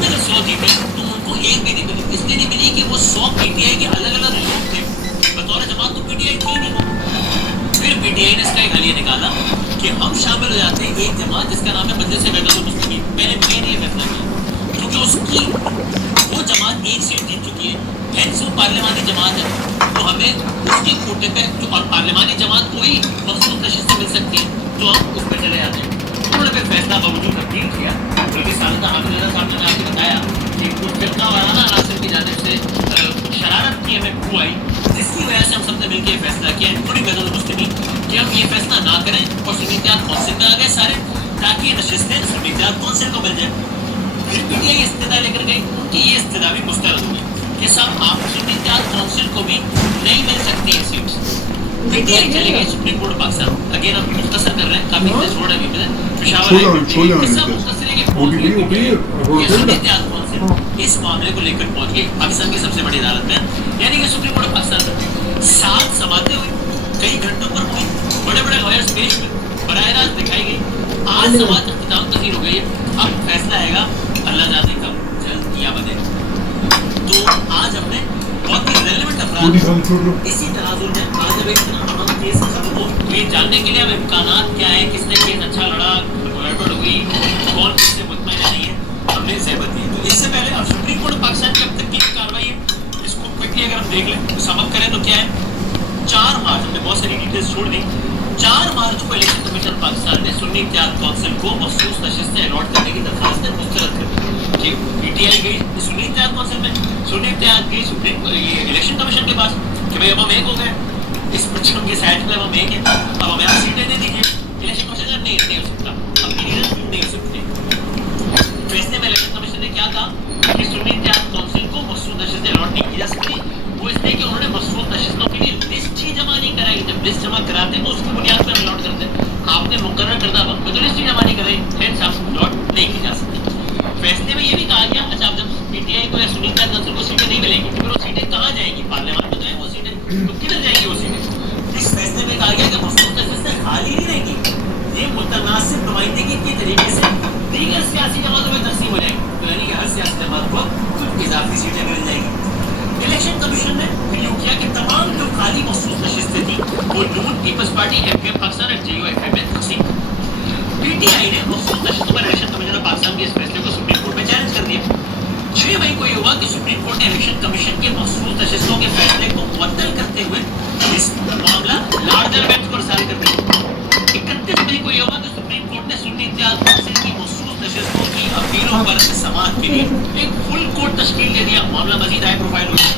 हमने अगर 100 जीते तो उनको एक भी नहीं मिली, इसलिए नहीं मिली कि वो 100 पीटीआई के अलग अलग लोग थे, बतौर जमात तो पीटीआई थी नहीं वो। फिर पीटीआई ने इसका एक हलिया निकाला कि हम शामिल हो जाते हैं एक जमात जिसका नाम है मजलिस वहदतुल मुस्लिमीन। पहले पीटीआई ने फैसला किया क्योंकि उसकी वो जमात एक सीट जीत चुकी है, हेंस वो पार्लिमानी जमात है, तो हमें उसके कोटे पे और पार्लिमानी जमात को ही मखसूस नशिस्तें मिल सकती है, तो हम उस पर चले जाते हैं। उन्होंने फिर फैसला बावजूद तब्दील किया, बल्कि सालदा हामिद रजा साहब ने आपको बताया कि कुछ फिरका वाराना अनासर की जानिब से शरारत की हमें खू आई, जिसकी वजह से हम सबने मिलकर ये फैसला किया इंक्लूडिंग वहदतुल मुस्लिमीन कि हम ये फैसला ना करें और सुन्नी इत्तेहाद कौंसिल में आ गए सारे, ताकि ये नशिस्तें सुन्नी इत्तेहाद कौंसिल को मिल जाए। फिर पीटीआई इस्तिदा लेकर गई, उनकी ये इस्तिदा भी मुस्तरद हुई कि साहब आप सुन्नी इत्तेहाद कौंसिल को भी नहीं मिल सकती है सीट्स। पीटीआई चले गई सुप्रीम कोर्ट पाकिस्तान। अगेन हम मुख्तसर कर रहे हैं, काफी छोड़ अभी पेशावर इस मामले को लेकर पहुंच गई पाकिस्तान की सबसे बड़ी अदालत में, यानी कि सुप्रीम कोर्ट ऑफ पाकिस्तान। 7 समातें हुई, कई घंटों पर हुई, बड़े बड़े लॉयर्स पेश हुए, बराह रास्त दिखाई गई। आज समात इख्तिताम पजीर हो गई है, अब फैसला आएगा अल्लाह जाने कब, जल्द या बदे। तो आज हमने बहुत ही रेलेवेंट अफराद इसी तनाजुर में आज अब एक अमल केस खत्म हो, तो ये जानने के लिए अब इम्कानात क्या है, किसने केस अच्छा लड़ा, गड़बड़ हुई, कौन किससे मुतमईन नहीं है, हमने सहमत दी। तो इससे पहले अब सुप्रीम कोर्ट ऑफ पाकिस्तान की अब तक की कार्रवाई है, इसको क्विकली अगर हम देख लें, समझ करें तो क्या है। 4 मार्च, हमने बहुत सारी डिटेल्स छोड़ दी, 4 मार्च को इलेक्शन कमीशन पाकिस्तान ने सुन्नी इत्तेहाद कौंसिल को मखसूस नशिस्तें अलॉट करने की दरख्वास्तें मुस्तरद कर दी। पीटीआई गई सुन्नी इत्तेहाद कौंसिल में, सुन्नी इत्तेहाद गई सुप्रीम इलेक्शन कमीशन के पास कि भाई अब हम एक हो गए, इस स्पेक्ट्रम की साइड पे हम एक हैं, अब हमें आप सीटें दे दीजिए। इलेक्शन कमीशन नहीं हो सकता, अपनी लीडर नहीं हो सकती। फैसले में इलेक्शन कमीशन ने क्या कहा कि सुन्नी इत्तेहाद कौंसिल को मखसूस नशिस्तें अलॉट नहीं की जा सकती, वो इसलिए कि उन्होंने मखसूस नशिस्तों के लिए लिस्ट ही जमा नहीं कराई। जब लिस्ट जमा कराते हैं तो उसकी बुनियाद पर अलॉट करते हैं, आपने मुकर्रर करदा वक्त में तो लिस्ट ही जमा नहीं कराई, हेंस आप अलॉट नहीं की जा सकती। फैसले में ये भी कहा गया, अच्छा अब जब पीटीआई को या सुन्नी इत्तेहाद कौंसिल को सीटें नहीं मिलेंगी तो फिर वो सीटें कहाँ जाएंगी, पार्लियामेंट में तो है वो सीटें, तो किधर जाएंगी वो सीटें। इस फैसले में कहा गया कि मखसूस नशिस्तें खाली नहीं रहेंगी, ये मुतनासिब नुमाइंदगी के तरीके से दीगर सियासी जमातों में तकसीम हो जाएगी, तो यानी कि हर सियासी जमात को कुछ इजाफी सीटें मिल जाएंगी। इलेक्शन कमीशन ने फिर यूं किया कि तमाम जो खाली मखसूस नशिस्तें थी वो नून पीपल्स पार्टी, एमपीएम पाकिस्तान और जेयूएफएम में तकसीम। पीटीआई ने मखसूस नशिस्तों पर इलेक्शन कमीशन ऑफ पाकिस्तान के इस फैसले को सुप्रीम कोर्ट में चैलेंज कर दिया। 6 मई को ये हुआ कि सुप्रीम कोर्ट ने इलेक्शन कमीशन के मखसूस नशिस्तों के फैसले को मुअत्तल करते हुए इस मामला लार्जर बेंच को रसाल कर दिया। 31 मई को ये हुआ कि सुप्रीम कोर्ट ने सुन्नी इत्तेहाद कौंसिल की मखसूस नशिस्तों की अपीलों पर समाअत के लिए एक फुल कोर्ट तश्कील दे दिया, मामला मजीद हाई प्रोफाइल हो गया।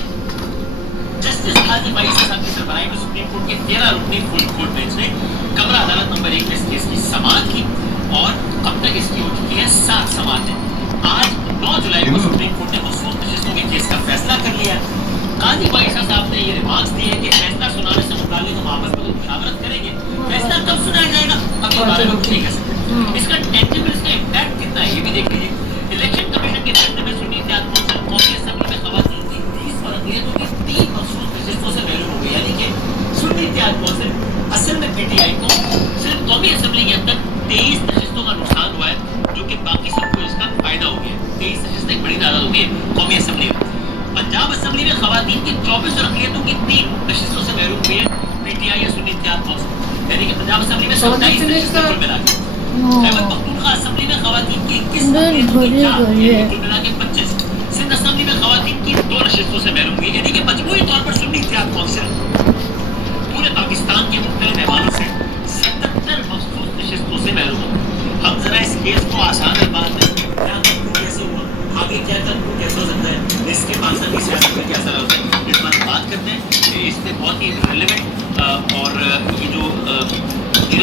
जस्टिस काजी बाईसा साहब की सरबराही में सुप्रीम कोर्ट के 13 रुकनी फुल कोर्ट बेंच ने कमरा अदालत नंबर 1 में इस केस की समाअत की और अब तक इसकी हो चुकी है 7 समाअतें। आज 9 जुलाई को सुप्रीम कोर्ट ने मखसूस नशिस्तों के केस का फैसला कर लिया। काजी बाईसा साहब ने ये रिमार्क्स दिए कि फैसला सुनाने से मुताल्लिक हम आपस में मुशावरत करेंगे, फैसला कब सुनाया जाएगा अब ये बारे में नहीं कह सकते। इसका टेंजिबल, इसका इम्पैक्ट कितना है ये भी देख लीजिए। इलेक्शन कमीशन के फैसले में सुन्नी इत्तेहाद कौंसिल कौमी असेंबली में खवातीन की 30 फर्जियतों की 3 मखसूस नशिस्तों से महरूम हो गई, यानी कि सुन्नी इत्तेहाद कौंसिल असल में पीटीआई को सिर्फ कौमी असेंबली के अंदर 23 नशिस्तों का नुकसान हुआ है, जो कि बाकी सबको इसका फायदा हो गया। 23 नशिस्तें एक बड़ी तादाद होगी कौमी असेंबली में। पंजाब असेंबली में खवातीन की 24 अक़लियतों की 3 नशिस्तों से महरूम हुई है पीटीआई या सुन्नी इत्तेहाद कौंसिल, यानी कि पंजाब असेंबली में 27 नशिस्तें कुल मिला के। खैबर पख्तूनख्वा असेंबली में खवातीन की 21 मिला के 25। सिंध असेंबली में खवातीन की 2 नशिस्तों से महरूम हुई, यानी कि मजमूई तौर पर सुन्नी इत्तेहाद कौंसिल पूरे पाकिस्तान के मुख्तलिफ ऐवानों से 77 मखसूस नशिस्तों से महरूम हो। हम जरा इस केस को आसान अंदाज में क्या कैसे हुआ, आगे क्या तक कैसे हो सकता है, इसके पाकिस्तान की सियासत में क्या असर होता है, इस पर बात करते हैं। इससे बहुत ही रिलेवेंट और ये जो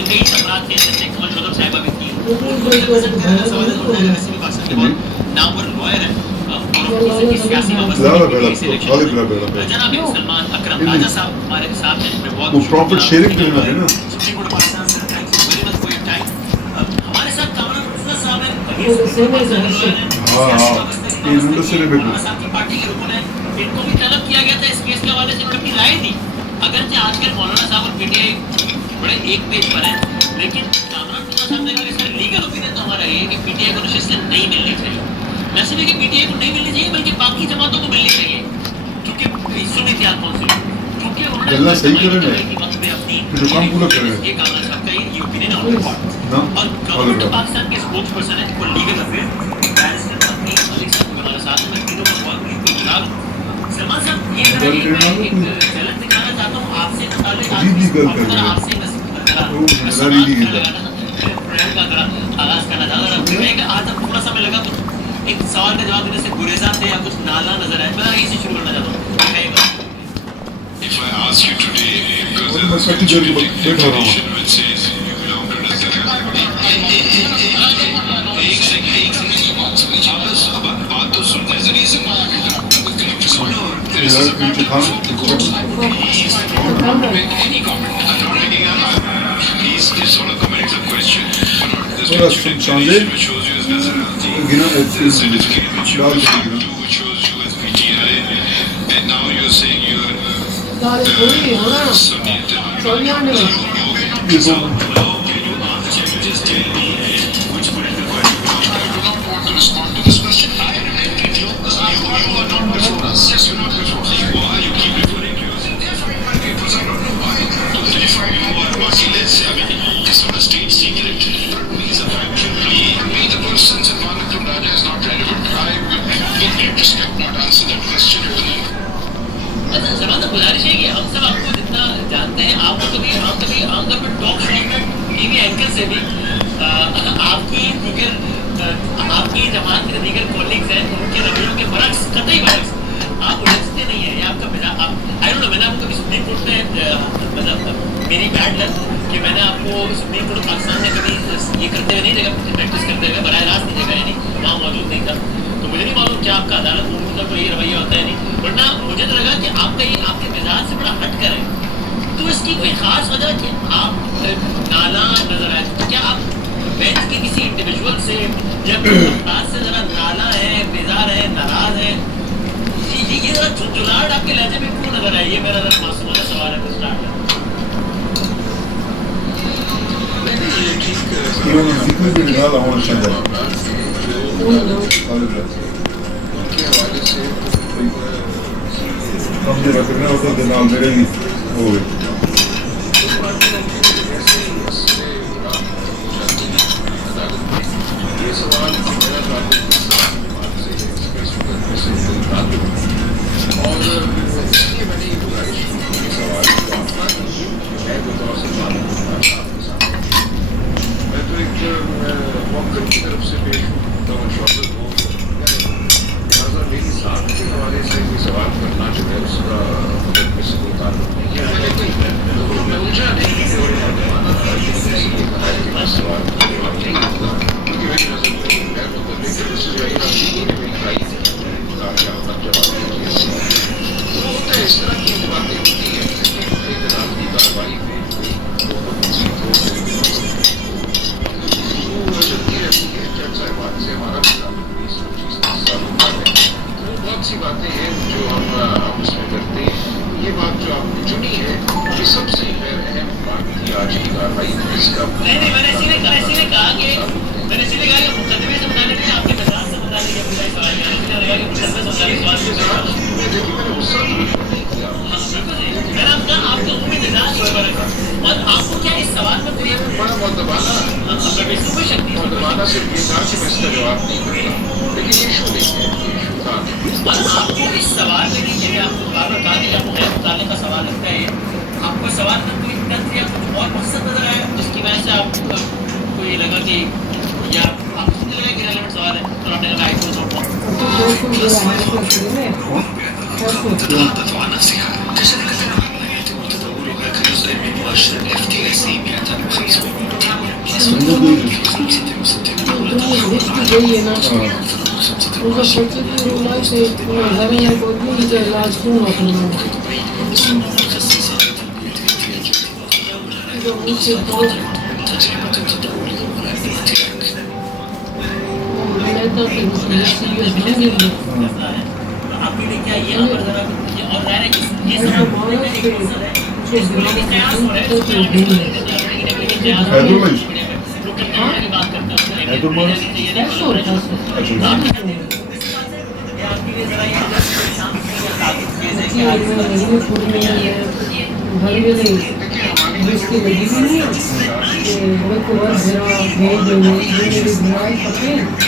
कई अफराद थे जैसे कमल शोधम साहिबा भी थी, उनको भी रिप्रेजेंट कर रहे हैं सवाल उठाया जा रहा है। वैसे भी पाकिस्तान के बहुत नामवर लॉयर हैं और सियासी जनाब सलमान अकरम राजा साहब हमारे साथ हैं, बहुत प्रॉफिट शेयरिंग करना है ना। सुप्रीम कोर्ट पाकिस्तान से thank you very much for your time. हमारे साथ कामरान मुस्तफा साहब हैं, पार्टी के रुकन है, इनको भी तलब किया गया था इस केस के हवाले से, उन्होंने अपनी राय दी। अगरचे आजकल मौलाना साहब और पीटीआई बड़े एक पेज पर है, लेकिन कामरान मुस्तफा साहब ने कहा कि इसका लीगल ओपिनियन तो हमारा ये है कि पीटीआई को नशिस्तें नहीं मिलनी चाहिए। वैसे भी कि पीटीआई को नहीं मिलनी चाहिए बल्कि बाकी जमातों को मिलनी चाहिए, क्योंकि सुन्नी इत्तेहाद काउंसिल, क्योंकि गल्ला सही कर रहे हैं वक्त में अपनी जो काम पूरा कर रहे हैं ये कामरान साहब का ये ओपिनियन है और गवर्नमेंट ऑफ पाकिस्तान के स्पोक्स पर्सन है फॉर लीगल अफेयर बैरिस्टर अपनी मलिक साहब के हमारे साथ में तीनों का बहुत इनको बता दूं। सलमान साहब ये एक झलक दिखाना चाहता हूँ आपसे आपसे प्रयाग का आगाज करना चाहता हूँ। आज तक थोड़ा समय लगा कुछ एक सवाल का जवाब देने से गुरेजा थे या कुछ नाला नजर आए, मैं यहीं से शुरू करना चाहता हूँ। If I ask you today, because मैं काफी देर बैठा रहा हूँ which says you belong to Nazareth. एक सेकंड अब बात तो सुन, there's a reason why I'm interrupting the collector. There is a matter of the court. He's not make any comment. I'm not making he's sort of commenting a question. Ora changer Which shows you as Nazareth. gina The certificate which shows you as PTI. And now you're saying you're Sunni गुजारिश है कि हम सब आपको जितना जानते हैं, आपको कभी आमतौर पर टॉक शो में टीवी एंकर से भी आपकी आपकी जमात के दीगर कॉलीग्स हैं उनके रवैयों के बरक्स, कतई बरक्स आप उलझते नहीं हैं। ये आपका मिजाज आप आई डोंट नो, मैंने आपको कभी सुप्रीम कोर्ट में मतलब मेरी बैड लक कि मैंने आपको सुप्रीम कोर्ट पाकिस्तान में कभी ये करते हुए नहीं देखा, प्रैक्टिस करते हुए बराह रास्त नहीं देखा, यानी वहाँ मौजूद नहीं था, तो मुझे नहीं मालूम क्या आपका अदालत में मतलब ये रवैया होता है नहीं, वरना मुझे तो लगा कि आपका ये आपके मिजाज से बड़ा हट कर है। तो इसकी कोई खास वजह कि आप नाला नजर आए, तो क्या आप बेंच के किसी इंडिविजुअल से जब बात से जरा नाला है, बेजार है, नाराज है, ये जरा झुंझुलाहट आपके लहजे में क्यों नजर आई? ये मेरा जरा मासूमाना सवाल है। स्टार्ट है हमने रखना होता तो नाम मेरे ही हो गए। ये सवाल मेरा और इसलिए मैंने ये गुजारिश की सवाल मैं तो एक मौके की तरफ से पेश हूँ लिहाजा मेरी साथ के हवाले से कोई सवाल करना जो है उसका में से कोई ताल्लुक नहीं है। मैंने कोई मैं उलझा नहीं और सवाल क्योंकि मेरी नजर में मैं मतलब लेकिन उससे जो है होता है इस तरह की बातें होती है एक अदालती कार्रवाई में चलती रहती है। जज साहबान से हमारा बहुत सी बातें हैं जो हम उसमें करते हैं। ये बात जो आपने चुनी है ये सबसे अहम बात थी आज की कार्रवाई में। इसका नहीं मैंने इसीलिए कहा कि मुकदमे से बताने के लिए आपके मिजाज से बताने के लिए सवाल किया, इसलिए लगा कि मुकदमे से बताने के सवाल देखिए मैंने गुस्सा नहीं किया, मैंने आपका आपका उम्मीद मिजाज पर और आपको क्या इस सवाल में कोई बड़ा मौतबाना कोई शक्ति मौतबाना सिर्फ ये था कि मैं इसका जवाब नहीं करता, लेकिन ये इशू नहीं है, ये इशू था। और आपको इस सवाल में नहीं, जैसे आपको बार बार कहा कि आपको गैर मुताले का सवाल लगता है, आपको सवाल में कोई तथ्य या कुछ और मकसद नजर आया जिसकी वजह से आपको ये लगा कि या आपको लगा कि रेलेवेंट सवाल है तो आपने लगा इसको छोड़ आपके लिए क्या ये और जरा और रह रहे ये सब बात करता हूँ आपके लिए जरा ये शाम को या रात को ऐसे कि नहीं फूड में घर में नहीं जिसकी लगी हुई है कि मेरे को वर्क जरा भेज देंगे ये मेरी बुराई पकड़े